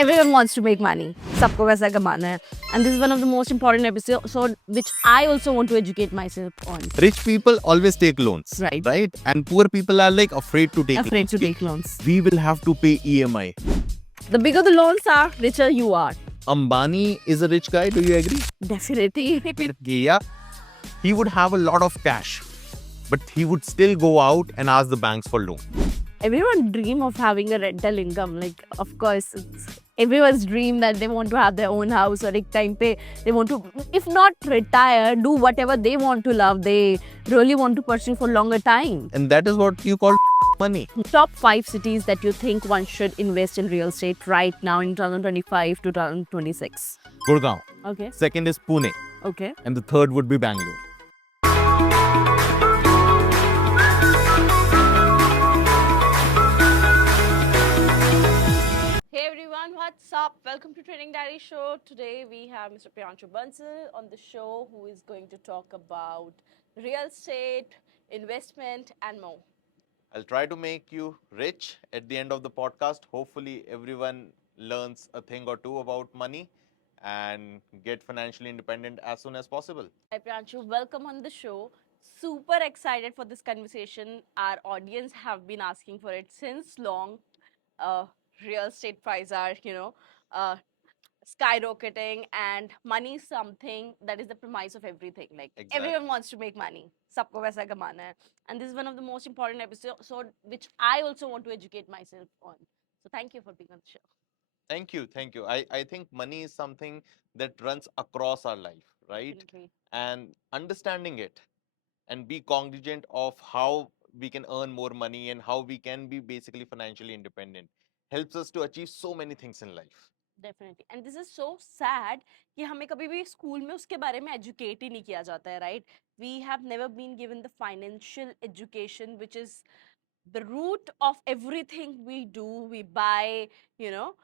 Everyone wants to make money. सबको पैसा कमाना है. And this is one of the most important episodes which I also want to educate myself on. Rich people always take loans, Right. And poor people are like afraid to take Afraid loans. to take loans. We will have to pay EMI. The bigger the loans are, richer you are. Ambani is a rich guy. Do you agree? Definitely. Yeah. He would have a lot of cash, but he would still go out and ask the banks for loan. Everyone dream of having a rental income. Like, of course, it's everyone's dream that they want to have their own house or एक time पे they want to, if not retire, do whatever they want to love. They really want to pursue for longer time. And that is what you call money. Top 5 cities that you think one should invest in real estate right now in 2025 to 2026. Gurgaon. Okay. Second is Pune. Okay. And the third would be Bangalore. Hey everyone, what's up? Welcome to Trading Diary Show. Today we have Mr. Priyanshu Bansal on the show who is going to talk about real estate, investment and more. I'll try to make you rich at the end of the podcast. Hopefully, everyone learns a thing or two about money and get financially independent as soon as possible. Hi Priyanshu, welcome on the show. Super excited for this conversation. Our audience have been asking for it since long. Real estate prices are, uh, skyrocketing, and money is something that is the premise of everything. Like everyone wants to make money. Sabko paisa kamana hai. And this is one of the most important episodes which I also want to educate myself on. So thank you for being on the show. Thank you. Thank you. I think money is something that runs across our life, right? Definitely. And understanding it and be cognizant of how we can earn more money and how we can be basically financially independent helps us to achieve so many things in life. Definitely. And this is so sad कि हमें कभी भी school में उसके बारे में educate ही नहीं किया जाता है, right? We have never been given the financial education, which is the root of everything we do, we buy, you know,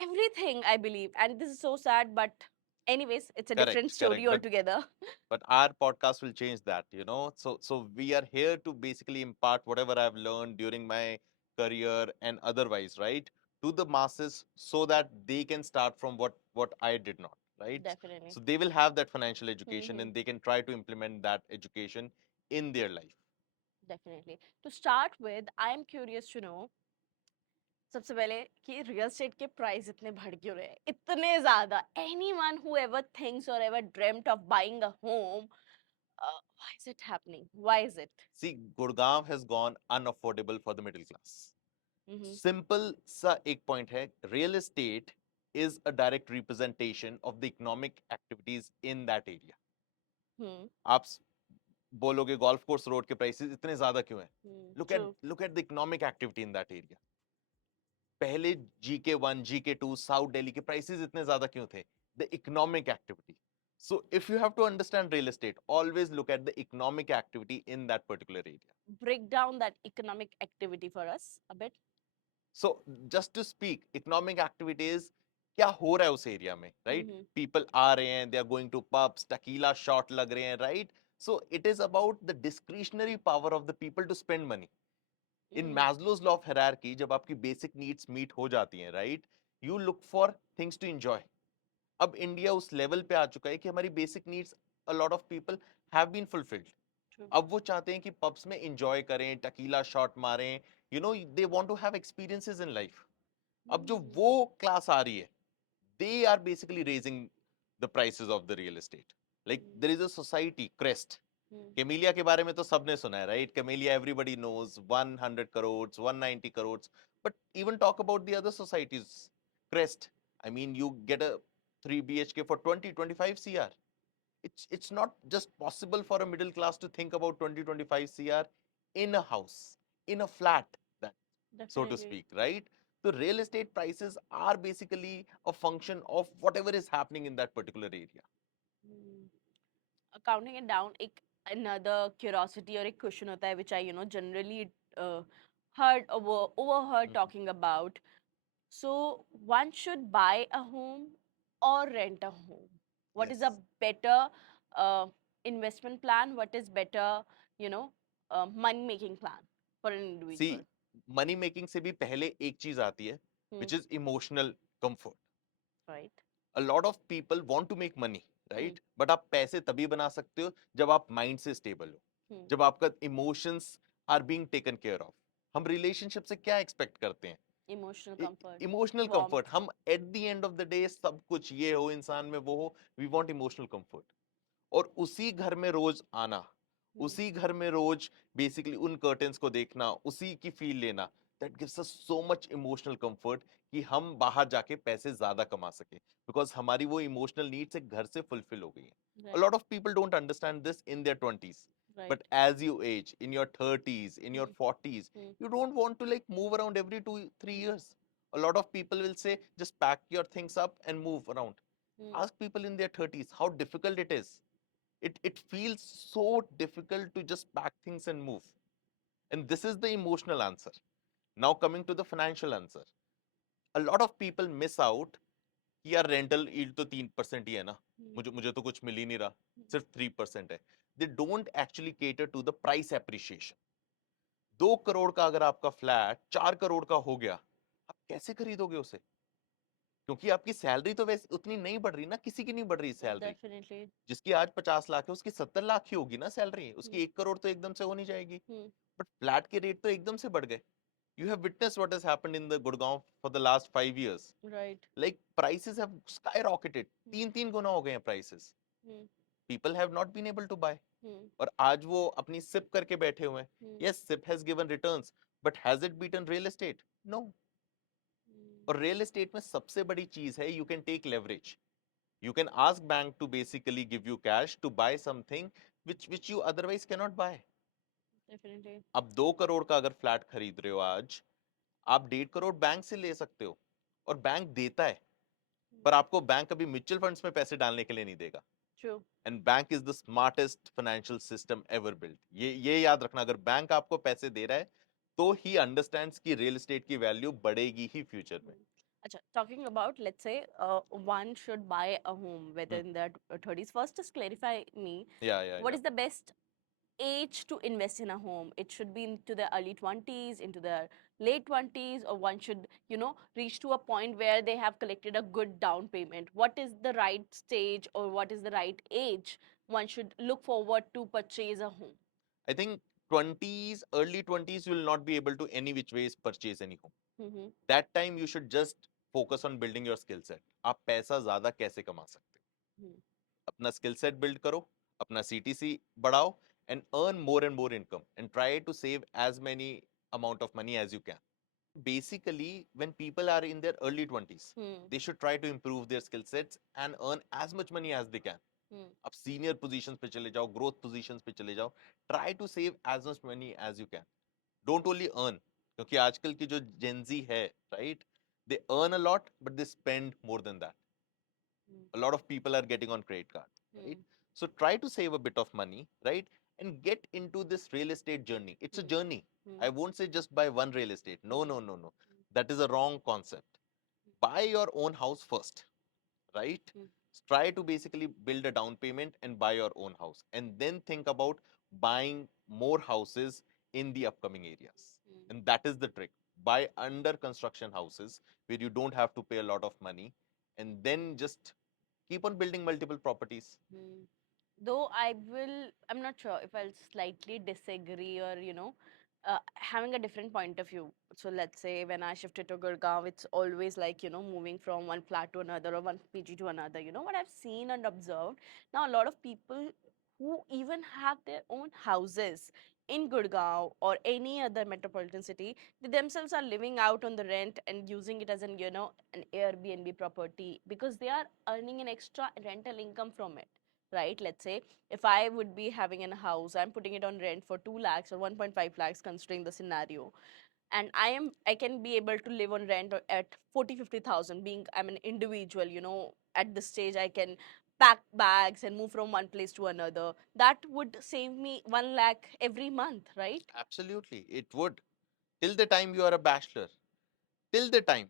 everything, I believe. And this is so sad, but anyways, it's a different story altogether. But our podcast will change that, So we are here to basically impart whatever I've learned during my career and otherwise, right? To the masses so that they can start from what I did not, right? Definitely. So they will have that financial education and they can try to implement that education in their life. Definitely. To start with, I am curious to know, सबसे पहले कि real estate के price इतने बढ़ क्यों रहे हैं इतने ज्यादा एनीवन हु एवर थिंक्स और ever dreamed of buying a home why is it happening? Why is it? See, Gurgaon has gone unaffordable for the middle class. Simple सा एक point है, real estate is a direct representation of the economic activities in that area. आप बोलोगे golf course road के prices इतने ज्यादा क्यों हैं? Look at the economic activity in that area. पहले GK1, GK2, साउथ दिल्ली के प्राइसेस इतने ज्यादा क्यों थे? The economic activity. So if you have to understand real estate, always look at the economic activity in that particular area. Break down that economic activity for us a bit. So just to speak, economic activities क्या हो रहा है उस area में, right? People आ रहे हैं, they are going to pubs, tequila shot लग रहे हैं, right? So it is about the discretionary power of the people to spend money. In Maslow's law of hierarchy, जब आपकी basic needs meet हो जाती हैं, right? You look for things to enjoy. अब India उस लेवल पे आ चुका है कि हमारी basic needs a lot of people have been fulfilled. अब वो चाहते हैं कि पब्स में एंजॉय करें, टकीला शॉट मारें, they want to have experiences in life. अब जो वो क्लास आ रही है, they are basically raising the prices of the real estate. Like there is a society, Crest. Camellia के बारे में तो सबने सुना है, right? Camellia everybody knows, 100 crores, 190 crores. But even talk about the other societies. Crest, I mean, you get a 3 BHK for 20-25 CR. It's not just possible for a middle class to think about 20-25 CR in a house, in a flat, that so to speak, right? The real estate prices are basically a function of whatever is happening in that particular area. Counting it down, another curiosity or a question hota hai, which I generally overheard talking about. So one should buy a home or rent a home. What is a better investment plan? What is better, money making plan for an individual? See, money making से भी पहले एक चीज आती है, which is emotional comfort. Right. A lot of people want to make money, Hmm. right? But आप पैसे तभी बना सकते हो जब आप माइंड से स्टेबल हो, Hmm. जब आपका emotions are being taken care of. हम रिलेशनशिप से क्या एक्सपेक्ट करते हैं? Emotional comfort, emotional comfort. warmth. हम at the end of the day सब कुछ ये हो इंसान में वो हो, वी वांट इमोशनल कंफर्ट. और उसी घर में रोज आना, Hmm. उसी घर में रोज बेसिकली उन कर्टेन्स को देखना, उसी की फील लेना, that gives us so much emotional comfort कि हम बाहर जाके पैसे ज्यादा कमा सके, बिकॉज हमारी वो इमोशनल नीड्स एक घर से फुलफिल हो गई है. A Right. lot of people don't understand this in their 20s, Right. but as you age, in your 30s, in your Hmm. 40s, Hmm. you don't want to like move around every 2 3 years. A lot of people will say just pack your things up and move around. Hmm. Ask people in their 30s how difficult it is. It feels so difficult to just pack things and move. And this is the emotional answer. Now coming to the financial answer. A lot of people miss out कि यार rental yield तो 3% ही है ना, Hmm. मुझे मुझे तो कुछ मिल ही नहीं रहा, Hmm. सिर्फ 3% है. They don't actually cater to the price appreciation. 2 crore का अगर आपका फ्लैट 4 करोड़ का हो गया, आप कैसे खरीदोगे उसे? क्योंकि आपकी सैलरी तो वैसे उतनी नहीं बढ़ रही ना, किसी की नहीं बढ़ रही सैलरी. Definitely. जिसकी आज 50 लाख है उसकी 70 लाख ही होगी ना सैलरी, Hmm. उसकी 1 करोड़ तो एकदम से हो नहीं जाएगी. Hmm. बट फ्लैट के रेट तो एकदम से बढ़ गए. You have witnessed what has happened in the Gurgaon for the last 5 years. Right. Like prices have skyrocketed. Hmm. 3 3 गुना हो गए हैं prices. Hmm. People have not been able to buy. Hmm. और आज वो अपनी SIP करके बैठे हुए हैं. Hmm. Yes, SIP has given returns, but has it beaten real estate? No. Hmm. और real estate में सबसे बड़ी चीज है you can take leverage. You can ask bank to basically give you cash to buy something which you otherwise cannot buy. Definitely. अब 2 करोड़ का अगर flat खरीद रहे हो आज, आप 1.5 करोड़ बैंक से ले सकते हो, और बैंक देता है, Hmm. पर आपको बैंक कभी म्यूचुअल फंड्स में पैसे डालने के लिए नहीं देगा. True. And bank is the smartest financial system ever built. ये याद रखना, अगर बैंक आपको पैसे दे रहा है तो ही अंडरस्टैंड्स कि रियल एस्टेट की वैल्यू बढ़ेगी ही फ्यूचर में. Hmm. Acha, talking about, let's say, one should buy a home within their 30s. First, just clarify me, या या what या is the best age to invest in a home? It should be into the early 20s, into the late 20s, or one should, reach to a point where they have collected a good down payment. What is the right stage, or what is the right age one should look forward to purchase a home? I think 20s, early 20s you will not be able to any which ways purchase any home. Mm-hmm. That time you should just focus on building your skill set. आप पैसा ज्यादा कैसे कमा सकते हो, Hmm. अपना skill set build करो, अपना सीटीसी बढ़ाओ, and earn more and more income and try to save as many amount of money as you can. Basically, when people are in their early 20s, Hmm. they should try to improve their skill sets and earn as much money as they can. Hmm. आप senior positions पे चले जाओ, growth positions पे चले जाओ, try to save as much money as you can. Don't only earn, क्योंकि आजकल की जो जेंजी है, right, they earn a lot but they spend more than that. Hmm. A lot of people are getting on credit card, right? Hmm. So try to save a bit of money, right, and get into this real estate journey. It's a Hmm. journey. Hmm. I won't say just buy one real estate. No, Hmm. no, no, no. That is a wrong concept. Buy your own house first, right? Hmm. Try to basically build a down payment and buy your own house, and then think about buying more houses in the upcoming areas. Hmm. And that is the trick. Buy under construction houses where you don't have to pay a lot of money, and then just keep on building multiple properties. Hmm. Though I'm not sure if I'll slightly disagree, or, having a different point of view. So let's say when I shifted to Gurgaon, it's always like, moving from one flat to another, or one PG to another. You know what I've seen and observed? Now, a lot of people who even have their own houses in Gurgaon or any other metropolitan city, they themselves are living out on the rent and using it as an Airbnb property, because they are earning an extra rental income from it, right? Let's say if I would be having a house, I'm putting it on rent for 2 lakhs or 1.5 lakhs, considering the scenario, and I can be able to live on rent at 40 50,000, being I'm an individual, at this stage I can pack bags and move from one place to another. That would save me 1 lakh every month, right? Absolutely, it would. Till the time you are a bachelor, till the time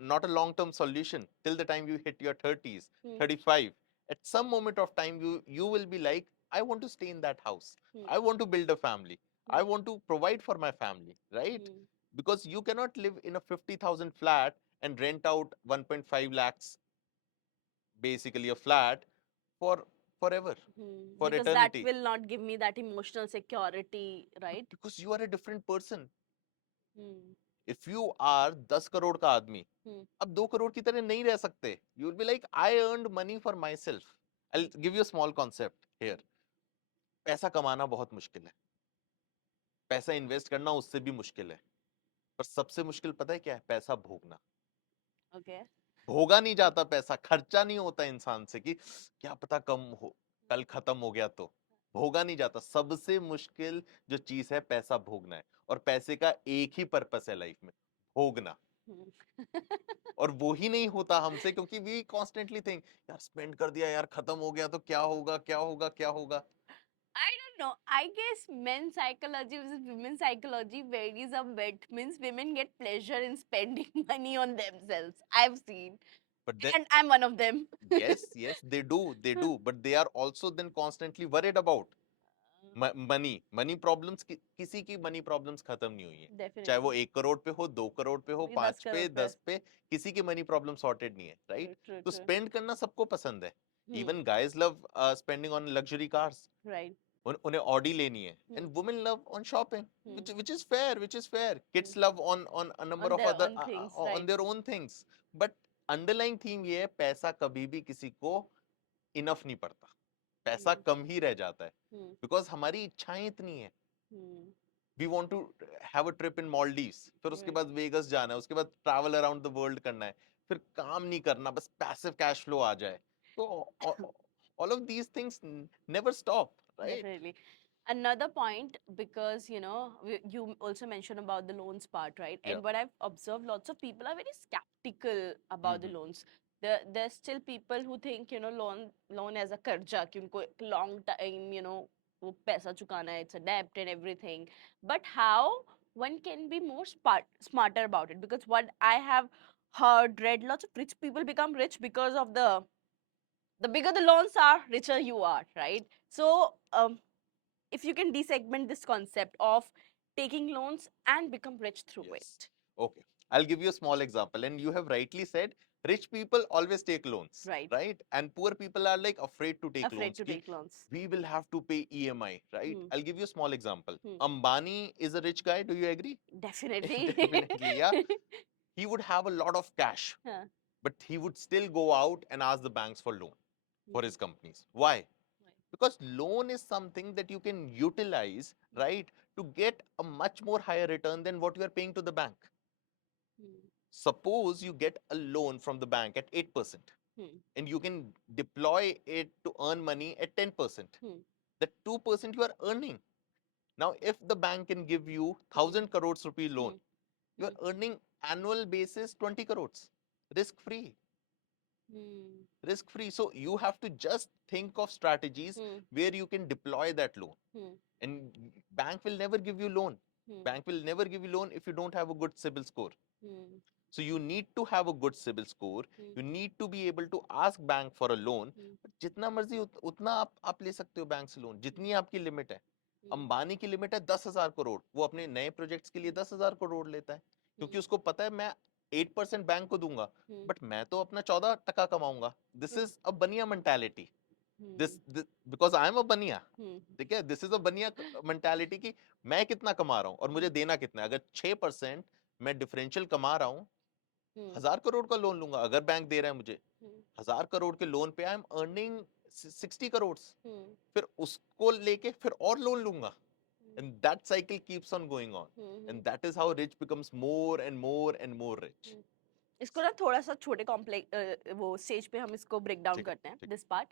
not a long term solution. Till the time you hit your 30s, Hmm. 35, at some moment of time you will be like, I want to stay in that house. Hmm. I want to build a family. I Hmm. want to provide for my family, right? Hmm. Because you cannot live in a 50,000 flat and rent out 1.5 lakhs, basically a flat, for forever, for Because that eternity, will not give me that emotional security, right? because you are a different person. Hmm. If you are 10 crore का आदमी, Hmm. अब 2 crore की तरह नहीं रह सकते. You will be like, I earned money for myself. I'll give you a small concept here. पैसा कमाना बहुत मुश्किल है, पैसा इन्वेस्ट करना उससे भी मुश्किल है, पर सबसे मुश्किल पता है क्या है? पैसा भोगना. Okay. भोगा नहीं जाता पैसा, खर्चा नहीं होता इंसान से कि क्या पता कम हो, कल खत्म हो गया तो. भोगा नहीं जाता. सबसे मुश्किल जो चीज है, पैसा भोगना है. और पैसे का एक ही पर्पस है लाइफ में, भोगना. Hmm. और वो ही नहीं होता हमसे, क्योंकि वी कॉन्स्टेंटली थिंक, यार स्पेंड कर दिया, यार खत्म हो गया तो क्या होगा, क्या होगा, क्या होगा. I don't know. I guess men's psychology versus women's psychology varies a bit. Means women get pleasure in spending money on themselves. I've seen, But then, and I'm one of them. yes, they do, but they are also then constantly worried about money problems. किसी की money problems खत्म नहीं हुई है, चाहे वो Definitely. 1 crore पे हो, 2 करोड़ पे हो, ये 10 5 करोड़ पे, पे. 10 पे, किसी की मनी प्रॉब्लम सॉर्टेड नहीं है, राइट? True, true, तो true. स्पेंड करना सबको पसंद है. Hmm. Even guys love spending on luxury cars. Right. उन्हें ऑडी लेनी है, Hmm. And women love on shopping, Hmm. which is fair, which is fair. Kids love on a number On of their other own things, on right? their own things. But underlying theme ये है, पैसा कभी भी किसी को enough नहीं पड़ता, पैसा Hmm. कम ही रह जाता है, Hmm. बिकॉज हमारी इच्छाएं इतनी है. Hmm. We want to have a trip in Maldives, फिर उसके Right. बाद वेगस जाना है, उसके बाद ट्रैवल अराउंड द वर्ल्ड करना है, फिर काम नहीं करना, बस पैसिव कैश फ्लो आ जाए. तो all of these things never stop, right? Definitely. Another point, because you also mentioned about the loans part, right? Yeah. And what I've observed, lots of people are very skeptical about the loans. There's still people who think loan as a karja कि उनको long time वो पैसा चुकाना है, it's a debt and everything. But how one can be more smarter about it? Because what I have read, lots of rich people become rich because of the bigger the loans are, richer you are, right? So if you can desegment this concept of taking loans and become rich through Yes. it, Okay. I'll give you a small example. And you have rightly said, rich people always take loans, right? right? And poor people are like afraid to take Afraid loans. to Ki, take loans. we will have to pay EMI, right? Hmm. I'll give you a small example. Hmm. Ambani is a rich guy. Do you agree? Definitely. Definitely, yeah. He would have a lot of cash, Huh. but he would still go out and ask the banks for loan for Hmm. his companies. Why? Right. Because loan is something that you can utilize, right, to get a much more higher return than what you are paying to the bank. Hmm. Suppose you get a loan from the bank at 8%, Hmm. and you can deploy it to earn money at 10%. Hmm. That 2% you are earning. Now, if the bank can give you Hmm. 1,000 crores rupee loan, Hmm. you are earning annual basis 20 crores, risk free. Hmm. Risk free. So you have to just think of strategies Hmm. where you can deploy that loan. Hmm. And bank will never give you loan. Hmm. Bank will never give you loan if you don't have a good CIBIL score. Hmm. So you need to have a good CIBIL score. Hmm. You need to be able to ask bank for a loan. Hmm. जितना मर्जी उतना आप ले सकते हो bank से loan, जितनी आपकी लिमिट है. Hmm. अंबानी की लिमिट है 10,000 करोड़. वो अपने नए प्रोजेक्ट्स के लिए 10,000 करोड़ लेता है, क्योंकि उसको पता है मैं 8% बैंक को दूंगा, Hmm. बट मैं तो अपना 14% कमाऊंगा. This True. Is a baniya mentality. Hmm. This because I am a baniya. Hmm. ठीक है, this is a baniya mentality कि मैं कितना कमा रहा हूँ और मुझे देना कितना है. अगर 6% मैं डिफरेंशियल कमा रहा हूँ, Hmm. 1,000 करोड़ का लोन लूंगा. अगर बैंक दे रहा है मुझे Hmm. 1,000 करोड़ के लोन पे, I am earning 60 crore. Hmm. फिर उसको लेके फिर और लोन लूंगा, and that cycle keeps on going on, Hmm. and that is how rich becomes more and more and more rich. इसको ना थोड़ा सा छोटे कॉम्प्लेक्स वो स्टेज पे हम इसको ब्रेक डाउन ठीक है, करते हैं ठीक. This part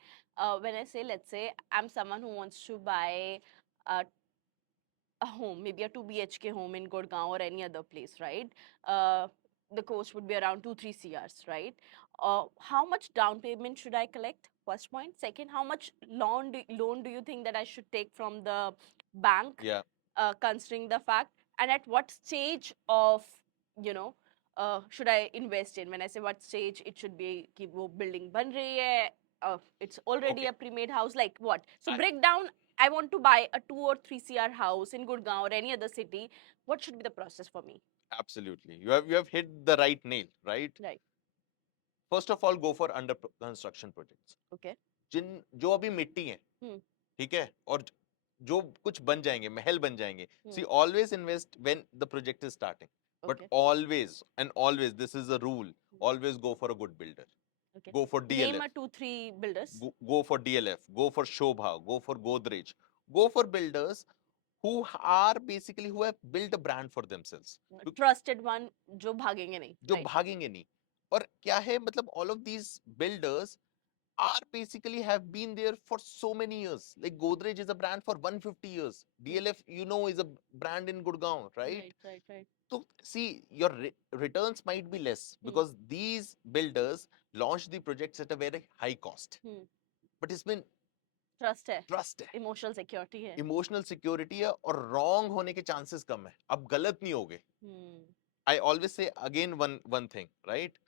when I say let's say I am someone who wants to buy a home, maybe a 2 BHK home in Gurgaon or any other place, right? The cost would be around 2-3 CRs, right? How much down payment should I collect? First point. Second, how much loan do you think that I should take from the bank, Yeah. considering the fact, and at what stage of should I invest in? When I say what stage, it should be कि वो building बन रही है, it's already Okay. a pre-made house, like what? So I- break down I want to buy a 2 or 3 CR house in Gurgaon or any other city, what should be the process for me? Absolutely. You have hit the right nail, right? Right. First of all, go for under construction projects. Okay. जो अभी मिट्टी है, Hmm. ठीक है, और जो कुछ बन जाएंगे, महल बन जाएंगे. Hmm. See, always invest when the project is starting. But Okay. always, and always, this is a rule, always go for a good builder. Okay. Go for Name DLF. a 2 3 builders. Go for DLF. Go for Shobha. Go for Godrej. Go for builders who have built a brand for themselves. Trusted one जो भागेंगे नहीं. जो Right. भागेंगे नहीं. और क्या है, मतलब all of these builders are basically have been there for so many years. Like Godrej is a brand for 150 years. DLF, is a brand in Gurgaon, right? Right. So see, your returns might be less because these builders launched the projects at a very high cost. But इसमें Trust है. Trust है, Emotional security है. Emotional security है, और wrong होने के chances कम है. अब गलत नहीं होगे. I always say again one thing, right?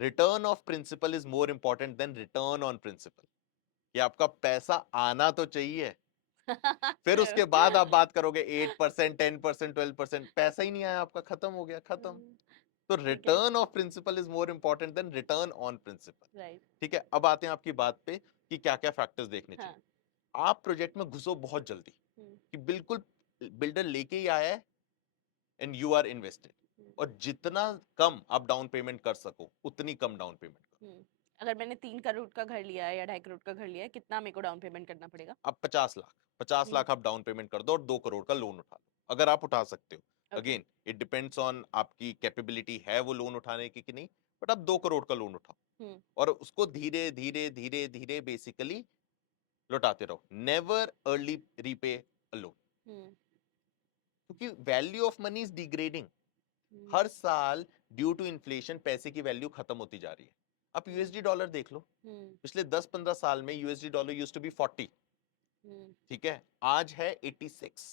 Return of principal is more important than return on principal. कि आपका पैसा आना तो चाहिए, फिर उसके बाद आप बात करोगे 8%, 10%, 12%. पैसा ही नहीं आया आपका, खत्म हो गया, खत्म. तो return of principal is more important than return on principal. Right. ठीक है, अब आते हैं आपकी बात पे कि क्या क्या फैक्टर्स देखने चाहिए. आप प्रोजेक्ट में घुसो बहुत जल्दी, कि बिल्कुल बिल्डर लेके ही आया है एंड यू आर इन्वेस्टेड, और जितना कम आप डाउन पेमेंट कर सको उतनी कम डाउन पेमेंट करो. अगर मैंने 3 करोड़ का घर लिया है या 2.5 करोड़ का घर लिया है, कितना मेरे को डाउन पेमेंट करना पड़ेगा? अब 50 लाख आप डाउन पेमेंट कर दो और 2 करोड़ का लोन उठा लो, अगर आप उठा सकते हो. अगेन इट डिपेंड्स ऑन आपकी कैपेबिलिटी है वो लोन उठाने की कि नहीं, बट आप 2 करोड़ का लोन उठाओ और उसको धीरे धीरे धीरे धीरे बेसिकली लौटाते रहो. Never early repay a loan, क्योंकि value of money is degrading. हर साल ड्यू टू इन्फ्लेशन पैसे की वैल्यू खत्म होती जा रही है. आप यूएसडी डॉलर देख लो, पिछले 10-15 साल में USD dollar used to be 40, ठीक है, आज है 86.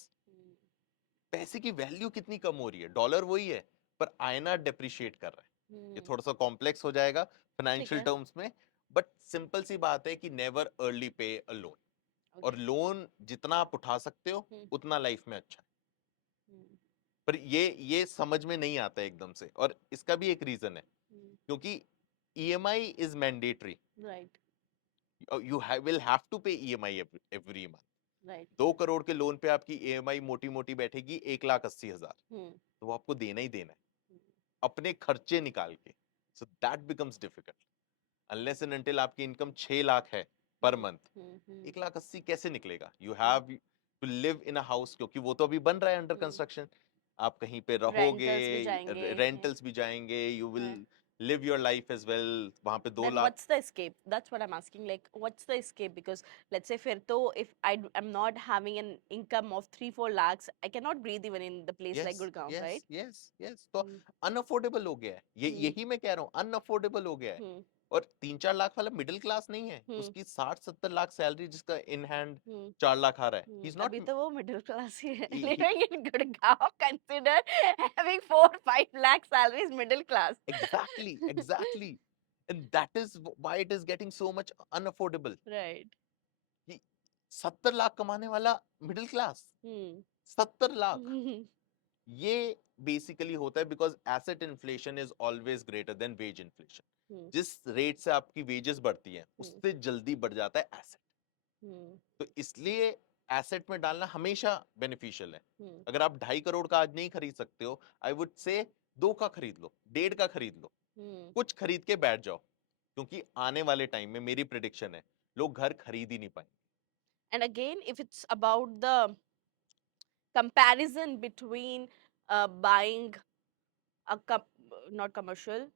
पैसे की वैल्यू कितनी कम हो रही है. डॉलर वही है पर आईएनआर डेप्रिशिएट कर रहा है. ये थोड़ा सा कॉम्प्लेक्स हो जाएगा फाइनेंशियल टर्म्स में, बट सिंपल सी बात है कि नेवर अर्ली पे अ लोन. और लोन जितना आप उठा सकते हो उतना लाइफ में अच्छा है. पर ये समझ में नहीं आता है एकदम से, और इसका भी एक रीजन है, क्योंकि EMI is mandatory. Right. You will have to pay EMI every month. Right. 2 crore के लोन पे आपकी ईएमआई मोटी मोटी बैठेगी 1,80,000, तो वो आपको देना ही देना है अपने खर्चे निकाल के. So that becomes difficult unless and until आपकी इनकम 6 लाख है पर मंथ. 1,80,000 कैसे निकलेगा? You have to live in a house, क्योंकि वो तो अभी बन रहा है अंडर कंस्ट्रक्शन. आप कहीं पे रहोगे, रेंटल्स भी जाएंगे, you will live your life as well. वहां पे 2 Then lakh. what's the escape? That's what I'm asking. Like, what's the escape? Because let's say फिर तो if am not having an income of 3-4 lakhs, I cannot breathe even in the place like Gurgaon, right? yes. तो unaffordable हो गया है ये. यही मैं कह रहा हूँ, अनअफोर्डेबल हो गया है. और 3-4 लाख वाला मिडिल क्लास नहीं है. उसकी 60-70 लाख सैलरी, जिसका इन हैंड 4 लाख आ रहा है, ही इज नॉट. अभी तो वो मिडिल क्लास ही है. Living in Gurgaon, consider having 4-5 lakh salary is middle class. Exactly. And that is why it is getting so much unaffordable. Right. 70 lakh कमाने वाला मिडिल क्लास, 70 लाख. ये basically होता है because asset inflation is always greater than wage inflation. जिस rate से आपकी wages बढ़ती हैं उससे जल्दी बढ़ जाता है एसेट. तो इसलिए एसेट में डालना हमेशा बेनिफिशियल है. अगर आप 2.5 करोड़ का आज नहीं खरीद सकते हो, आई वुड से 2 का खरीद लो, 1.5 का खरीद लो, कुछ खरीद के बैठ जाओ, क्योंकि आने वाले टाइम में मेरी प्रेडिक्शन है लोग घर खरीद ही नहीं पाएंगे. And again, if it's about the comparison between buying not commercial,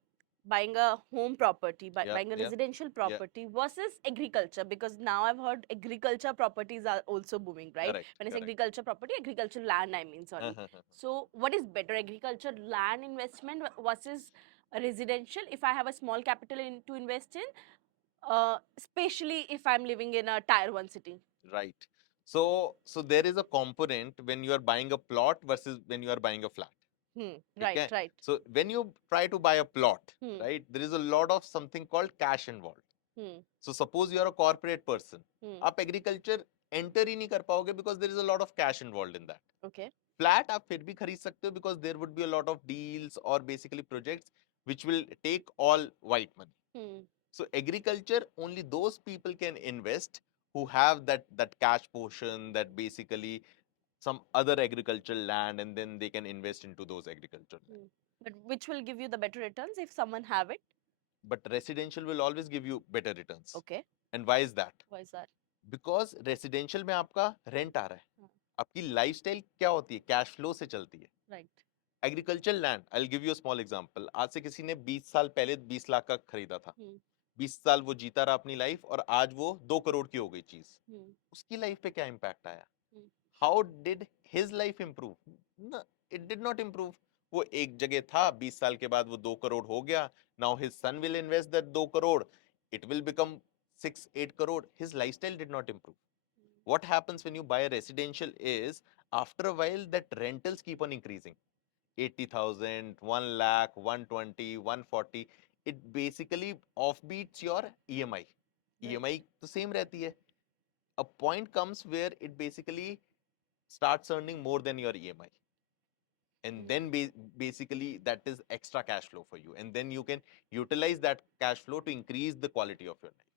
buying a home property, buying a residential property versus agriculture, because now I've heard agriculture properties are also booming, right? When it's agriculture property, agricultural land, I mean, sorry. So what is better, agriculture land investment versus a residential, if I have a small capital to invest in, especially if I'm living in a tier 1 city? Right. So there is a component when you are buying a plot versus when you are buying a flat. Right. So when you try to buy a plot, right, there is a lot of something called cash involved. So suppose you are a corporate person, आप agriculture enter ही नहीं कर पाओगे because there is a lot of cash involved in that. Okay. Flat आप फिर भी खरीद सकते हो because there would be a lot of deals or basically projects which will take all white money. Hmm. So agriculture, only those people can invest who have that cash portion, that basically some other agricultural land, and then they can invest into those agricultural land. But which will give you the better returns if someone have it? But residential will always give you better returns. Okay. And why is that? Why is that? Because residential में आपका rent आ रहा है, हाँ. आपकी lifestyle क्या होती है, cash flow से चलती है. Right. Agricultural land, I'll give you a small example. आज से किसी ने 20 साल पहले 20 लाख का खरीदा था. 20 साल वो जीता रहा अपनी लाइफ और आज वो 2 करोड़ की हो गई चीज. उसकी लाइफ पे क्या इम्पैक्ट आया? How did his life improve? It did not improve. वो एक जगह था, 20 साल के बाद वो 2 करोड़ हो गया. Now his son will invest that 2 crore, it will become 6-8 crore. His lifestyle did not improve. What happens when you buy a residential is, after a while, that rentals keep on increasing. 80,000, 1 lakh, 120, 140. It basically offbeats your EMI. EMI तो same रहती है. A point comes where it basically starts earning more than your EMI. And then basically that is extra cash flow for you. And then you can utilize that cash flow to increase the quality of your life.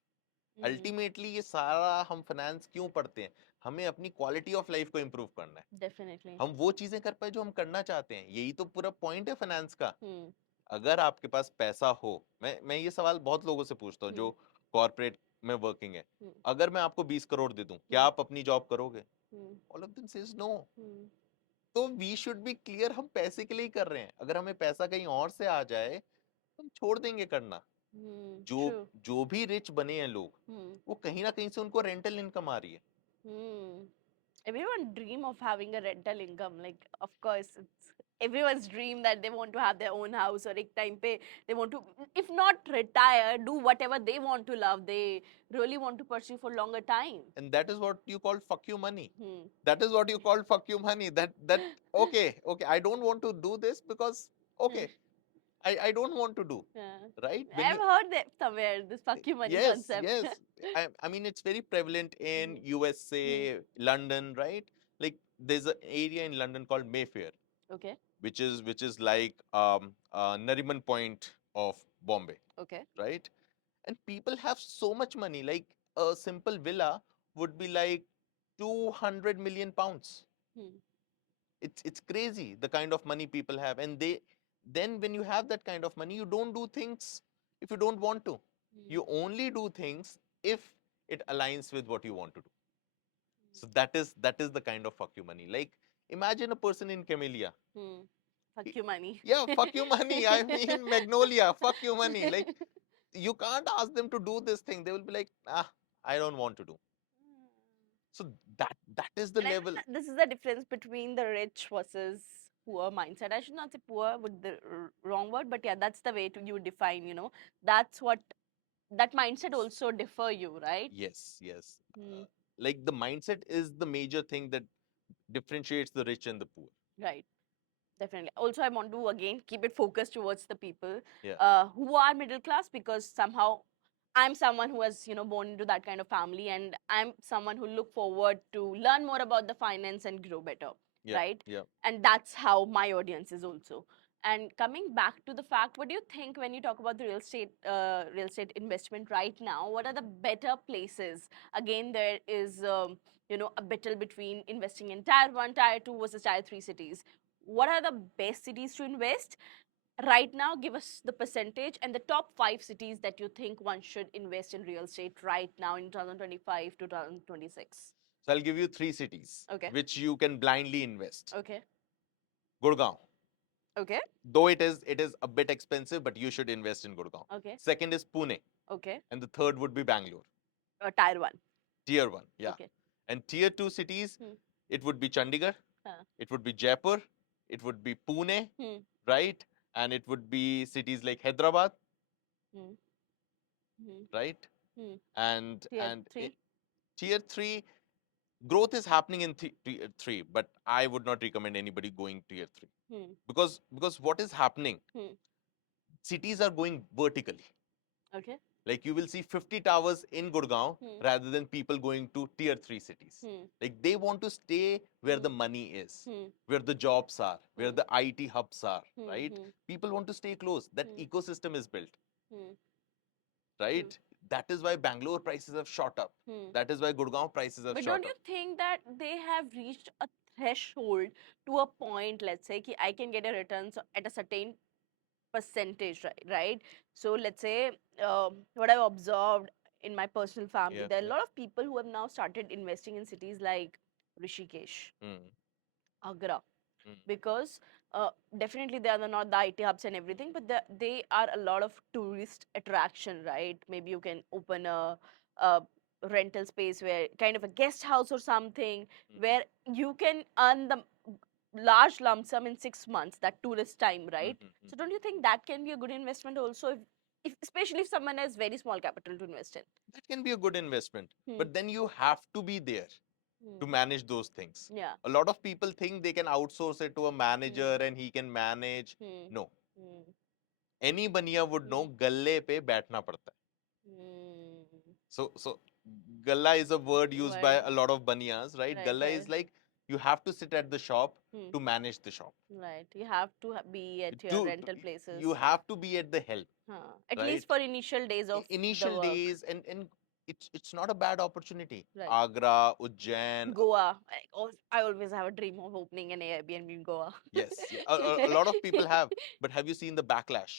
Ultimately ये सारा हम finance क्यों पढ़ते हैं? हमें अपनी quality of life को improve करना है. डेफिनेटली हम वो चीजें कर पाए जो हम करना चाहते हैं. यही तो पूरा पॉइंट है फाइनेंस का. अगर आपके पास पैसा हो, मैं ये सवाल बहुत लोगों से पूछता हूँ जो कॉर्पोरेट में वर्किंग है, अगर मैं आपको 20 करोड़ दे दूं, क्या आप अपनी जॉब करोगे? All of them says no. तो वी शुड बी क्लियर, हम पैसे के लिए ही कर रहे हैं. अगर हमें पैसा कहीं और से आ जाए तो हम छोड़ देंगे करना. जो जो भी रिच बने हैं लोग, वो कहीं ना कहीं से उनको रेंटल इनकम आ रही है. Everyone dream of having a rental income. Like, of course, it's everyone's dream that they want to have their own house, or ek time pe they want to, if not retire, do whatever they want to love. They really want to pursue for longer time. And that is what you call fuck you money. That is what you call fuck you money. That okay, I don't want to do this because okay, I don't want to do. Right? I've heard that somewhere, this fuck you money concept. Yes. I mean, it's very prevalent in USA, London, right? Like there's an area in London called Mayfair. Okay. Which is like Nariman Point of Bombay. Okay. Right? And people have so much money. Like a simple villa would be like 200 million pounds. It's crazy the kind of money people have. And then when you have that kind of money, you don't do things if you don't want to. You only do things if it aligns with what you want to do. So that is the kind of fuck you money. Like imagine a person in Camellia. Fuck you money. Yeah, fuck you money. I mean Magnolia, fuck you money. Like you can't ask them to do this thing. They will be like, I don't want to do. So that is the level. This is the difference between the rich versus poor mindset. I should not say poor with the wrong word, but yeah, that's the way you define, that's what, that mindset also differ you, right? Yes. Like the mindset is the major thing that differentiates the rich and the poor. Right. Definitely. Also, I want to again keep it focused towards the people Yeah. Who are middle class, because somehow I'm someone who was, born into that kind of family, and I'm someone who look forward to learn more about the finance and grow better. Yeah, right? yeah. And that's how my audience is also. And coming back to the fact, what do you think when you talk about the real estate investment right now? What are the better places? Again, there is a battle between investing in tier 1, tier 2 versus tier 3 cities. What are the best cities to invest? Right now, give us the percentage and the top 5 cities that you think one should invest in real estate right now in 2025 to 2026. So I'll give you 3 cities, Okay. which you can blindly invest. Okay. Gurgaon. Okay. Though it is a bit expensive, but you should invest in Gurgaon. Okay. Second is Pune. Okay. And the third would be Bangalore. Tier 1. Tier 1, yeah. Okay. And tier 2 cities, it would be Chandigarh, it would be Jaipur, it would be Pune, right? And it would be cities like Hyderabad, right? And tier 3, growth is happening in tier 3, but I would not recommend anybody going tier 3. Because what is happening? Cities are going vertically. Okay. Like you will see 50 towers in Gurgaon Hmm. rather than people going to tier 3 cities. Hmm. Like they want to stay where the Hmm. money is, Hmm. where the jobs are, where Hmm. the IT hubs are, Hmm. right? Hmm. People want to stay close. That Hmm. ecosystem is built, Hmm. True. right? That is why Bangalore prices have shot up. Hmm. That is why Gurgaon prices have But shot don't you up. think that they have reached a threshold to a point, let's say, ki I can get a return at a certain percentage, right? So let's say what I've observed in my personal family, Yeah, there are a yeah. lot of people who have now started investing in cities like Rishikesh, Mm, Agra, mm, because definitely they are not the IT hubs and everything, but they are a lot of tourist attraction, right? Maybe you can open a rental space where kind of a guest house or something mm, where you can earn the large lump sum in 6 months, that tourist time, mm, right? mm, mm, So don't mm. you think that can be a good investment also, if especially if someone has very small capital to invest in? That can be a good investment. Hmm. But then you have to be there to Hmm. manage those things. Yeah. A lot of people think they can outsource it to a manager Hmm. and he can manage. Hmm. No. Hmm. Any baniya would know Hmm. galle pe baithna padta hai. Hmm. So galla is a word used by Word. a lot of baniyas, right? Right, Galla right. is like you have to sit at the shop Hmm. to manage the shop. Right. You have to be at your To rental places. you have to be at the help, At right? least for initial days of the Initial work. days and it's not a bad opportunity. Right. Agra, Ujjain, Goa. I always have a dream of opening an Airbnb in Goa. yes, yeah, a lot of people have. But have you seen the backlash?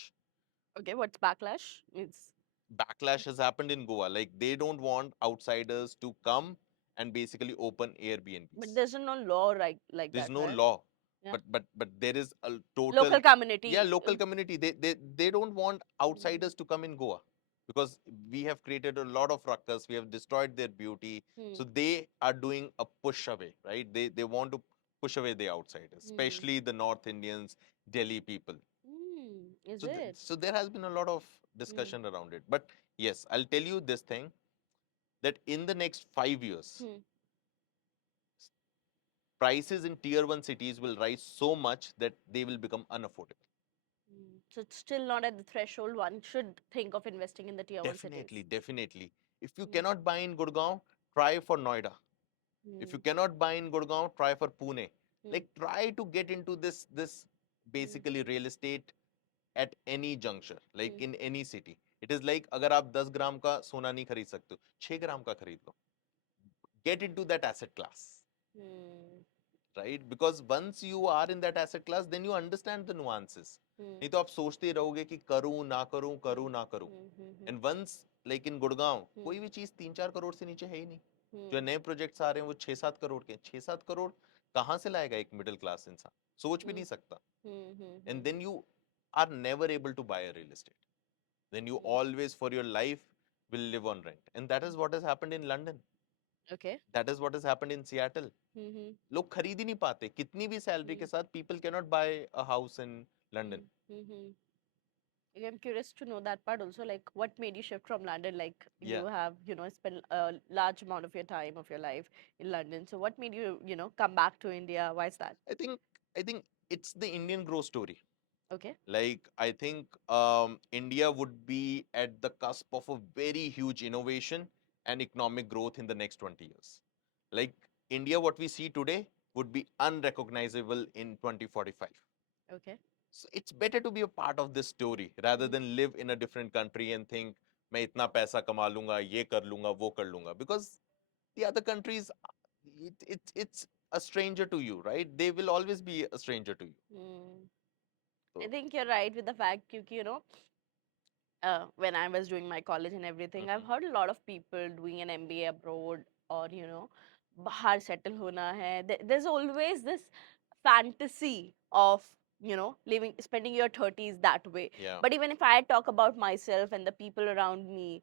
Okay, what's backlash? It's Backlash has happened in Goa. Like they don't want outsiders to come and basically open but Airbnbs. there's no law like There's that, no right? law, Yeah. but there is a total, Local yeah, community. local community. They don't want Mm, outsiders to come in Goa because we have created a lot of ruckus. We have destroyed their beauty. mm, So they are doing a push away, right? They want to push away the outsiders, mm, especially the North Indians, Delhi people. Is So it? so there has been a lot of Mm, discussion around it. But yes, I'll tell you this thing that in the next 5 years, mm, prices in tier one cities will rise so much that they will become unaffordable. So it's still not at the threshold one should think of investing in the tier one cities. Definitely, definitely. If you Mm, cannot buy in Gurgaon, try for Noida. If you mm, cannot buy in Gurgaon, try for Pune. mm, Like try to get into this mm, basically real estate at any juncture, like mm, in any city. It is like अगर आप 10 ग्राम का सोना नहीं खरीद सकते हो 6 ग्राम का खरीद लो. Get into that asset class, mm, right? Because once you are in that asset class, then you understand the nuances. mm, नहीं तो आप सोचते रहोगे कि करूं ना करूं mm, करूं ना करूं. mm, mm, and once like in Gurgaon mm, कोई भी चीज 3-4 करोड़ से नीचे है ही नहीं. जो mm, नए प्रोजेक्ट्स आ रहे हैं वो 6-7 करोड़ के. 6-7 करोड़ कहाँ से लाएगा एक मिडिल क्लास इंसान? सोच भी mm, नहीं सकता. mm, and mm, then you are never able to buy a real estate. Then you mm. always for your life will live on rent. And that is what has happened in London. Okay. That is what has happened in Seattle. Mm-hmm. लोग खरीद ही नहीं पाते कितनी भी salary के Mm, साथ. People cannot buy a house in mm, London. mm-hmm. Okay, I'm curious to know that part also. Like, what made you shift from London? Like, Yeah, you have, spent a large amount of your time of your life in London. So, what made you, come back to India? Why is that? I think it's the Indian growth story. Okay. Like I think India would be at the cusp of a very huge innovation and economic growth in the next 20 years. Like India, what we see today would be unrecognizable in 2045. Okay. So it's better to be a part of this story rather Mm, than live in a different country and think मैं इतना पैसा कमा लूंगा, ये कर लूंगा, वो कर लूंगा. Because the other countries, it's a stranger to you, right? They will always be a stranger to you. mm. I So, think you're right with the fact, when I was doing my college and everything, I've mhm. heard a lot of people doing an MBA abroad or, bahar settle hona hai. There's always this fantasy of, living, spending your 30s that way. Yeah. But even if I talk about myself and the people around me,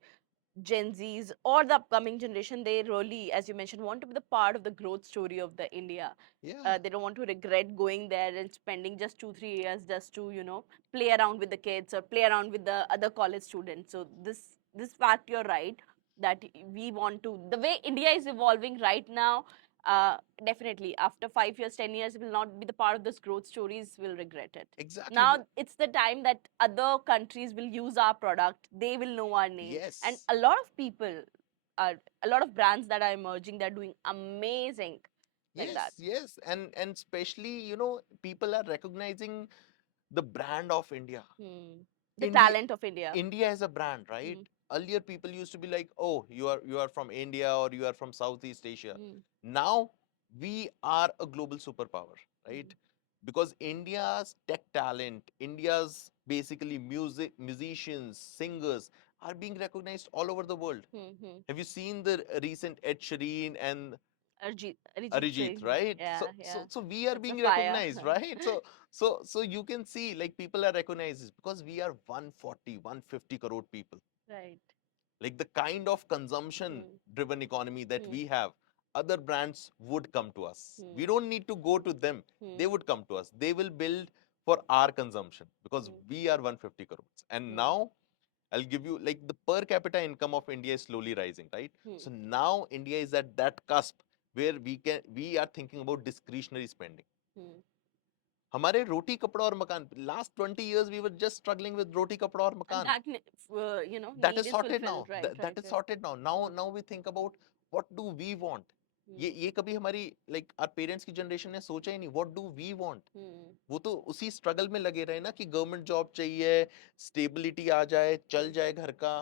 Gen Zs or the upcoming generation, they really, as you mentioned, want to be the part of the growth story of the India. Yeah. They don't want to regret going there and spending just 2 3 years just to play around with the kids or play around with the other college students. So this fact, you're right, that we want to, the way India is evolving right now. Definitely after 5 years, 10 years will not be the part of this growth stories, will regret it. Exactly. Now it's the time that other countries will use our product, they will know our name, and Yes. a lot of people are, a lot of brands that are emerging, they're doing amazing like Yes, that. yes. And especially, people are recognizing the brand of India. Hmm. The India talent of India. India is a brand, right? Hmm. Earlier people used to be like, "Oh, you are from India or you are from Southeast Asia." Hmm. Now we are a global superpower, right? Hmm. Because India's tech talent, India's basically musicians, singers are being recognized all over the world. Hmm. Hmm. Have you seen the recent Ed Sheeran and Arijit Arijit, Singh. right? Yeah, So yeah. so so we are It's a being fire. recognized, right? So you can see like people are recognized because we are 140, 150 crore people. Right. Like the kind of consumption Hmm. driven economy that Hmm. we have, other brands would come to us. We Hmm. don't need to go to them. They Hmm. would come to us. They will build for our consumption because Hmm. we are 150 crores. And Hmm. now I'll give you like the per capita income of India is slowly rising, right? Hmm. So now India is at that cusp where we are thinking about discretionary spending. Hmm. हमारे रोटी कपड़ा और मकान last 20 years we were just struggling with रोटी कपड़ा और And मकान. that That need is is sorted fulfilled. now. Right, That right, is right. sorted now. Now we think about what do we want. Hmm. ये कभी हमारी like our parents की generation ने सोचा ही नहीं what do we want. Hmm. वो तो उसी स्ट्रगल में लगे रहे ना कि गवर्नमेंट जॉब चाहिए, स्टेबिलिटी आ जाए, चल Hmm. जाए घर का.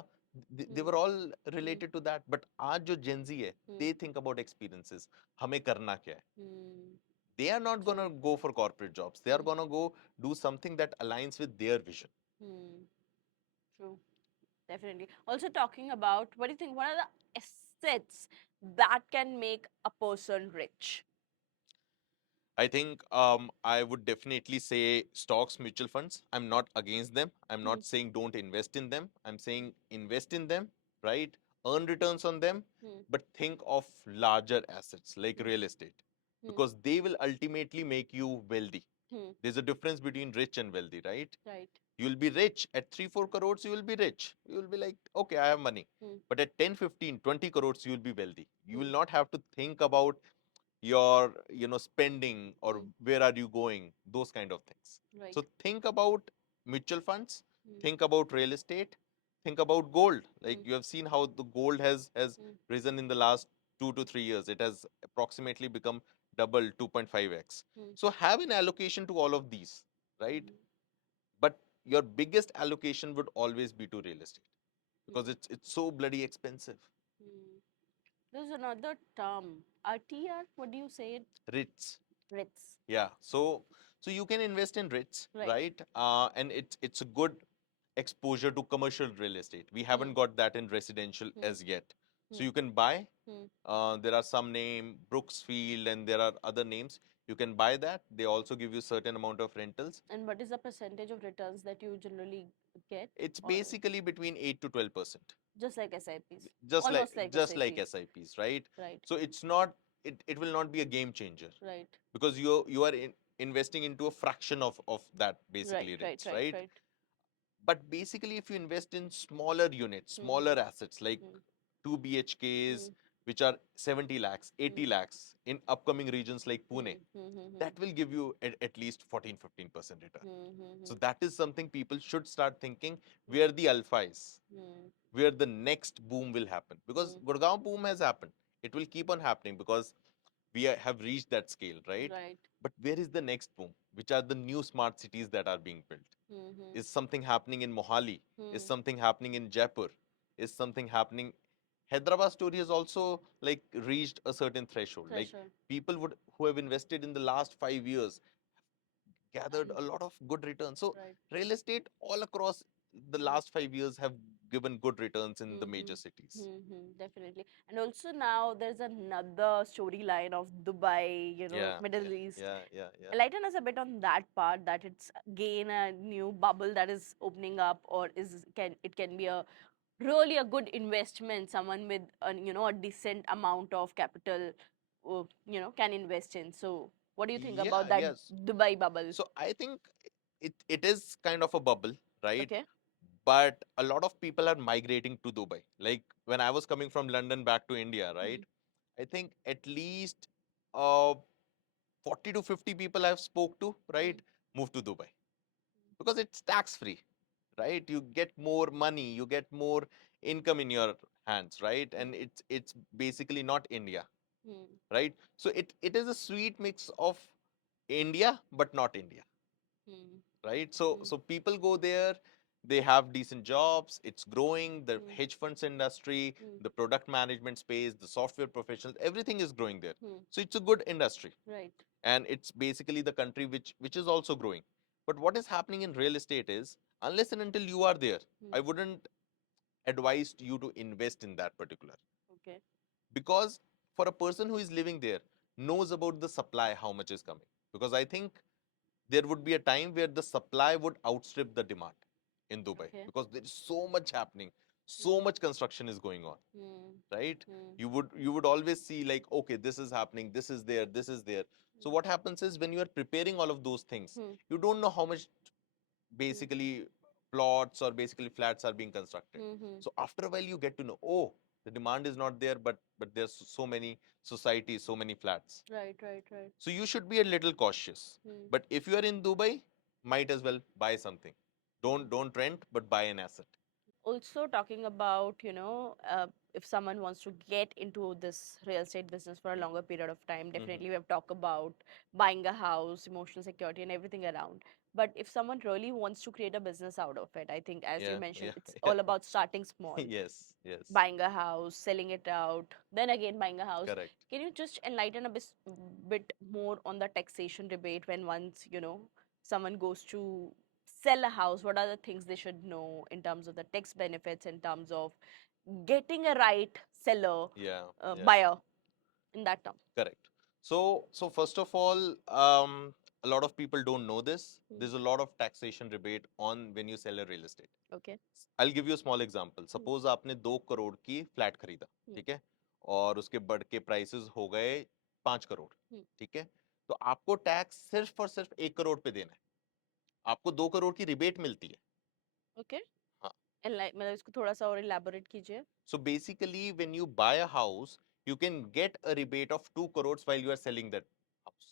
They Hmm. were all Hmm. related to that. But आज जो Gen Z है, Hmm. they think about experiences. हमें करना क्या है? Hmm. They are not True. gonna go for corporate jobs. They are Hmm. gonna go do something that aligns with their vision. Hmm. True. Definitely. Also talking about, what do you think? What are the assets that can make a person rich? I think I would definitely say stocks, mutual funds. I'm not against them. I'm Hmm. not saying don't invest in them. I'm saying invest in them, right? Earn returns on them, Hmm. but think of larger assets like Hmm. real estate Hmm. because they will ultimately make you wealthy. Hmm. There's a difference between rich and wealthy, right? Right. You'll be rich at 3, 4 crores, you will be rich. You will be like, okay, I have money. Hmm. But at 10, 15, 20 crores, you will be wealthy. You will Hmm. not have to think about your spending or Hmm. where are you going, those kind of things. Right. So think about mutual funds, Hmm. think about real estate, think about gold. Like Hmm. you have seen how the gold has Hmm. risen in the last 2 to 3 years. It has approximately become double 2.5x. Hmm. So have an allocation to all of these, right? Hmm. But your biggest allocation would always be to real estate because Hmm. it's so bloody expensive. Hmm. There's another term. RTR, what do you say it? REITs. Ritz. Yeah, so you can invest in REITs, Right. right? And it's a good exposure to commercial real estate. We Hmm. haven't got that in residential Hmm. as yet. So Hmm. you can buy. Hmm. There are some name Brooksfield, and there are other names. You can buy that. They also give you certain amount of rentals. And what is the percentage of returns that you generally get? It's Or basically between 8 to 12%, just like SIPs? just like Almost like just like SIP. SIPs, right? Right. So it's not it will not be a game changer Right. because you are investing into a fraction of that Right. basically Right. rates, Right. right? Right. But basically, if you invest in smaller units, Hmm. smaller assets like Hmm. 2 Hmm. BHKs, which are 70 lakhs, Hmm. 80 lakhs in upcoming regions like Hmm. Pune, Hmm. Hmm. that will give you at least 14, 15% return. Hmm. Hmm. So Hmm. that is something people should start thinking where the alpha is, Hmm. where the next boom will happen. Because Hmm. Gurgaon boom has happened. It will keep on happening because have reached that scale, right? Right. But where is the next boom? Which are the new smart cities that are being built? Hmm. Hmm. Is something happening in Mohali? Is Hmm. something happening in Jaipur? Is something happening? Hyderabad story has also like reached a certain threshold. Like Threshold. people would who have invested in the last 5 years gathered And a lot of good returns. So right. real estate all across the Hmm. last 5 years have given good returns in the Mm-hmm. major cities. Mm-hmm. Definitely. And also now there's another storyline of Dubai, Yeah, Middle yeah, East. yeah, yeah, yeah. Enlighten us a bit on that part, that it's again a new bubble that is opening up, or it can be a really a good investment, someone with a decent amount of capital can invest in. So what do you think about Yeah, that yes. Dubai bubble? So I think it is kind of a bubble, right? Okay. But a lot of people are migrating to Dubai. Like when I was coming from London back to India, right? Hmm. I think at least uh, 40 to 50 people I've spoke to, right, Mm. move to Dubai because it's tax free, right? You get more money, you get more income in your hands, right? And it's basically not India, Mm. right? So it is a sweet mix of India but not India, Mm. right? So Mm. so people go there, they have decent jobs, it's growing, the Mm. hedge funds industry, Mm. the product management space, the software professionals, everything is growing there. Mm. So it's a good industry, Right. and it's basically the country which is also growing. But what is happening in real estate is, unless and until you are there, Mm. I wouldn't advise you to invest in that particular, Okay. because for a person who is living there, knows about the supply, how much is coming, because I think there would be a time where the supply would outstrip the demand in Dubai, Okay. because there is so much happening, so Mm. much construction is going on, Mm. right? Mm. You would always see like, okay, this is happening, this is there, this is there. So what happens is, when you are preparing all of those things, Mm. you don't know how much Mm. basically plots or basically flats are being constructed. Mm. So after a while you get to know, oh, the demand is not there, but there's so many societies, so many flats. Right. Right. Right. So you should be a little cautious. Mm. But if you are in Dubai, might as well buy something. Don't rent, but buy an asset. Also talking about, if someone wants to get into this real estate business for a longer period of time, Mhm. definitely we have talked about buying a house, emotional security, and everything around. But if someone really wants to create a business out of it, I think, as you Yeah, mentioned, yeah, it's yeah. all about starting small, Yes, yes, buying a house, selling it out, then again buying a house. correct. Can you just enlighten a bit more on the taxation debate when once, someone goes to sell a house? What are the things they should know in terms of the tax benefits, in terms of getting a right seller, Yeah, yeah, buyer in that term? correct. So first of all, a lot of people don't know this. Hmm. There's a lot of taxation rebate on when you sell a real estate. Okay. I'll give you a small example. Hmm. Suppose आपने 2 करोड़ की flat खरीदा, Hmm. ठीक है, और उसके बढ़ के prices हो गए 5 करोड़, Hmm. ठीक है, तो आपको टैक्स सिर्फ और सिर्फ 1 करोड़ पे देना है, आपको 2 करोड़ की रिबेट मिलती है. Okay. हाँ. मतलब इसको थोड़ा सा और elaborate कीजिए. So basically, when you buy a house, you can get a rebate of 2 crores while you are selling that house,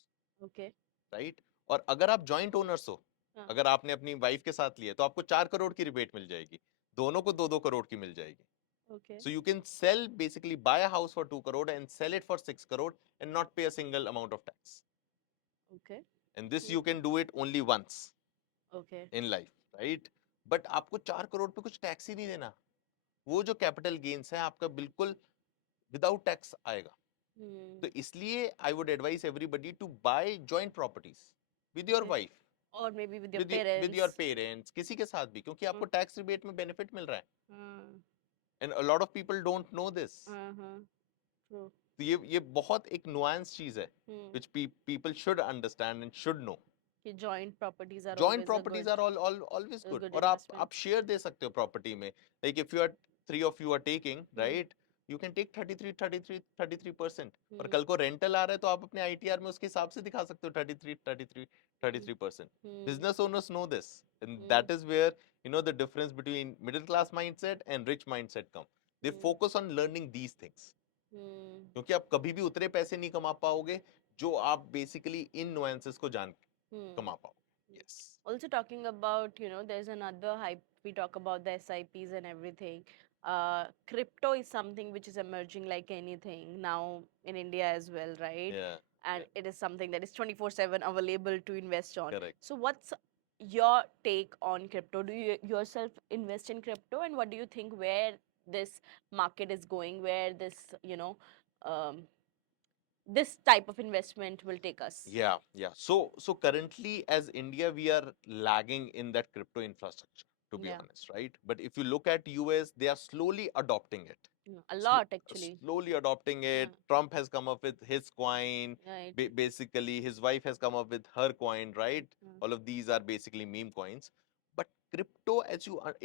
Okay. right? और अगर आप जॉइंट ओनर्स हो, हाँ. अगर आपने अपनी वाइफ के साथ लिया, तो आपको 4 करोड़ की रिबेट मिल जाएगी, दोनों को 2-2 करोड़ की मिल जाएगी. Okay. So you can sell, basically buy a house for 2 crore and sell it for 6 crore and not pay a single amount of tax. Okay. And this Hmm. you can do it only once Okay. in life, right? But आपको 4 करोड़ पे कुछ tax ही नहीं देना. वो जो capital gains है आपका बिल्कुल विदाउट टैक्स आएगा. Hmm. तो इसलिए I would advice everybody to buy joint properties with your Okay. Wife, Or maybe with your with your parents. Parents, किसी के साथ भी, क्योंकि आपको Mm. टैक्स रिबेट में बेनिफिट मिल रहा है. Uh, and a lot of people don't know this. uh-huh. True. तो ये बहुत एक नुआंस चीज है Hmm. which people should understand and should know. कि joint properties are Joint always properties are always a good. good और आप investment. Share दे सकते हो प्रॉपर्टी में. Like if you are three of you are taking, Hmm. right, you can take 33%. और Hmm. कल को rental आ रहा है तो आप अपने आईटीआर में उसके हिसाब से दिखा सकते हो 33 Hmm. 33%. Hmm. Business owners know this, and Hmm. that is where the difference between middle class mindset and rich mindset come. They Hmm. focus on learning these things, Hmm. क्योंकि आप कभी भी उतने पैसे नहीं कमा पाओगे जो आप बेसिकली इन नुआंसेस को जान Hmm. कमा पाओगे. Yes. Also talking about, there's another hype. We talk about the SIPs and everything. Crypto is something which is emerging like anything now in India as well, right? Yeah, And yeah, it is something that is 24/7 available to invest on. correct. So what's your take on crypto? Do you yourself invest in crypto, and what do you think where this market is going, where um, this type of investment will take us? Yeah, yeah. So currently, as India, we are lagging in that crypto infrastructure, to be Yeah. honest, right? But if you look at US, they are slowly adopting it. A Slo- lot actually. Slowly adopting Yeah. it. Trump has come up with his coin. Right. Basically, his wife has come up with her coin, right? Mm. All of these are basically meme coins. But crypto,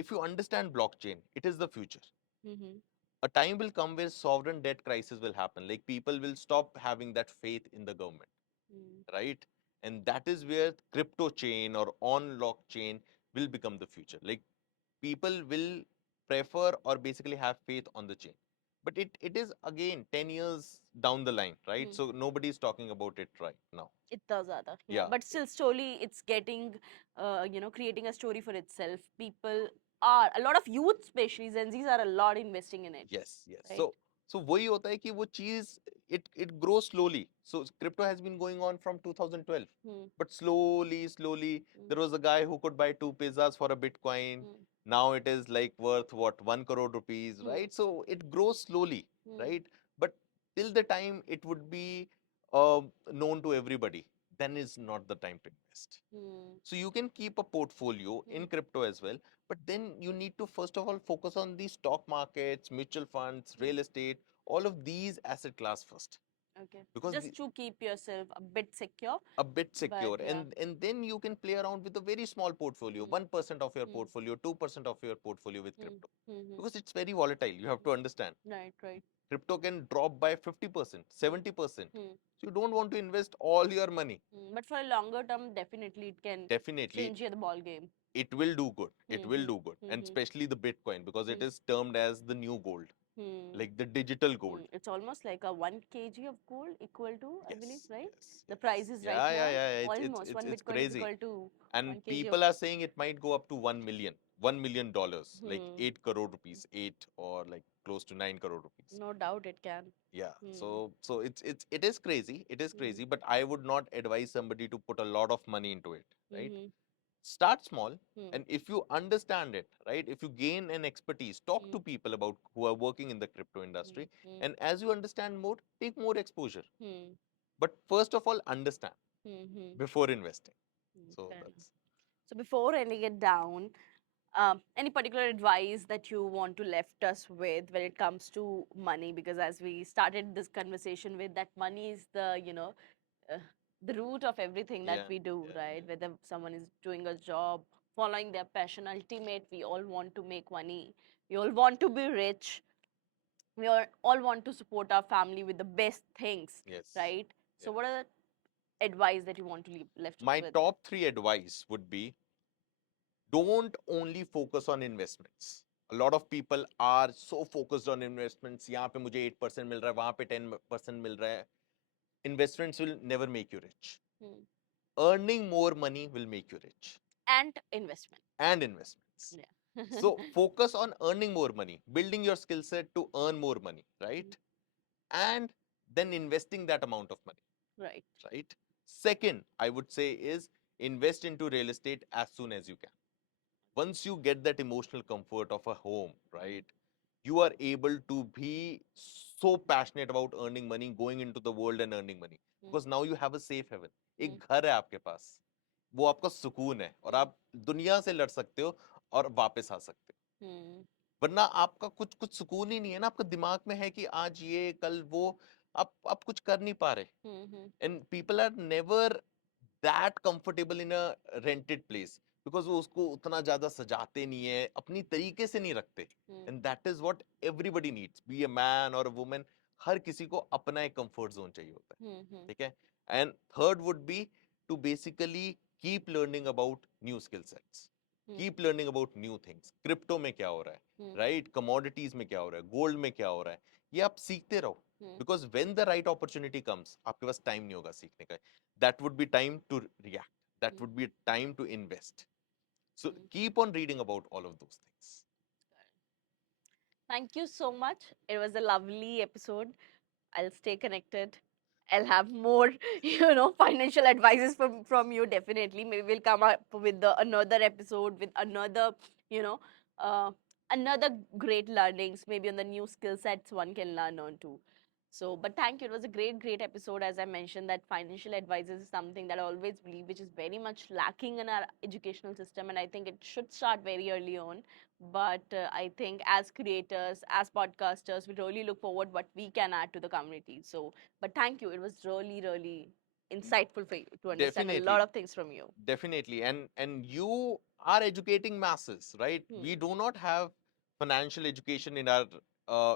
if you understand blockchain, it is the future. Mm-hmm. A time will come where sovereign debt crisis will happen. Like people will stop having that faith in the government, Mm. right? And that is where crypto chain or on blockchain will become the future. Like people will prefer or basically have faith on the chain. but it is again 10 years down the line, right? Hmm. So nobody's talking about it right now. इतना ज्यादा, Yeah. but still slowly it's getting creating a story for itself. People are, a lot of youth, especially Gen Zs, are a lot investing in it, Yes, yes. right? So वही होता है कि वो चीज it grows slowly. So crypto has been going on from 2012, Hmm. but slowly Hmm. there was a guy who could buy two pizzas for a Bitcoin. Hmm. Now it is like worth what, 1 crore rupees, Hmm. right? So it grows slowly, Hmm. right? But till the time it would be known to everybody, then is not the time to invest. Hmm. So you can keep a portfolio Hmm. in crypto as well, but then you need to first of all focus on the stock markets, mutual funds, Hmm. real estate, all of these asset class first, Okay, because just to keep yourself a bit secure, a bit but secure, yeah. and then you can play around with a very small portfolio, Hmm. 1% of your Hmm. portfolio, 2% of your portfolio with Hmm. crypto, Hmm. because it's very volatile. You have to understand, Right, right. crypto can drop by 50%, Hmm. 70%. Hmm. So you don't want to invest all your money. But for a longer term, definitely it can Definitely change the ball game. it will do good. It will Hmm. do good, and Hmm. especially the Bitcoin, because it Hmm. is termed as the new gold, Hmm. like the digital gold. It's almost like a 1 kg of gold equal to, I believe, Yes, right? yes, The yes. price is right Yeah, yeah, now yeah. almost one It's Bitcoin is crazy. equal to And 1 kg of. people are saying it might go up to 1 million, $1 million, like Hmm. 8 crore rupees, 8 or like close to 9 crore rupees. No doubt it can. Yeah. Hmm. So it is crazy. It is Hmm. crazy, but I would not advise somebody to put a lot of money into it, right? Hmm. Start small, Hmm. and if you understand it, right, if you gain an expertise, talk Hmm. to people about who are working in the crypto Hmm. industry, Hmm. and as you understand more, take more exposure. Hmm. But first of all, understand Hmm. Hmm. before investing. So Fair enough. that's So before ending it down, any particular advice that you want to left us with when it comes to money? Because as we started this conversation with, that money is the uh, the root of everything that yeah, we do, yeah, right? yeah. Whether someone is doing a job, following their passion, ultimate, we all want to make money. We all want to be rich. We all want to support our family with the best things, Yes. right? So, Yeah. what are the advice that you want to leave left us My with? top three advice would be, don't only focus on investments. A lot of people are so focused on investments. यहाँ पे मुझे 8% मिल रहा है, वहाँ पे 10% मिल रहा है. Investments will never make you rich. Hmm. Earning more money will make you rich. And investment. And investments. Yeah. So focus on earning more money, building your skill set to earn more money, right? And then investing that amount of money, Right. right? Second, I would say is invest into real estate as soon as you can. Once you get that emotional comfort of a home, right? You are able to be so passionate about earning money, going into the world and earning money, because now you have a safe haven. एक घर है आपके पास, वो आपका सुकून है, और आप दुनिया से लड़ सकते हो और वापस आ सकते हो. वरना आपका कुछ कुछ सुकून ही नहीं है ना. आपका दिमाग में है कि आज ये कल वो, आप कुछ कर नहीं पा रहे. And people are never that comfortable in a rented place, because वो उसको उतना ज्यादा सजाते नहीं है, अपनी तरीके से नहीं रखते. And that is what everybody needs, be a man और अ वुमन. हर किसी को अपना एक कंफर्ट जोन चाहिए होता है, ठीक है. And third would be to basically keep learning about new skill sets, keep learning about new things. Crypto में क्या हो रहा है, राइट? कमोडिटीज में क्या हो रहा है, गोल्ड में क्या हो रहा है, ये आप सीखते रहो. Because when the right opportunity comes, आपके पास टाइम नहीं होगा सीखने का. That would be time to react. That would be time to invest. So keep on reading about all of those things. Thank you so much. It was a lovely episode. I'll stay connected. I'll have more, financial advices from you definitely. Maybe we'll come up with another episode with another, you know, uh, another great learnings. Maybe on the new skill sets one can learn on too. So, but thank you. It was a great episode. As I mentioned, that financial advices is something that I always believe, which is very much lacking in our educational system, and I think it should start very early on. But I think as creators, as podcasters, we really look forward what we can add to the community. So, but thank you. It was really insightful for you to understand a lot Definitely, of things from you. definitely. And you are educating masses, right? We do not have financial education in our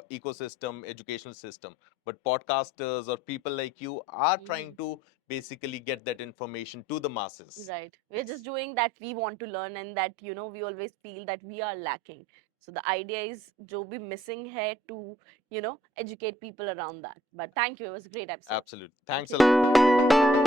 ecosystem, educational system, but podcasters or people like you are trying to basically get that information to the masses. Right. We're just doing that we want to learn, and that, we always feel that we are lacking. So the idea is जो भी missing है to, educate people around that. But thank you. It was a great episode. Absolutely. Thank Thanks a you. lot.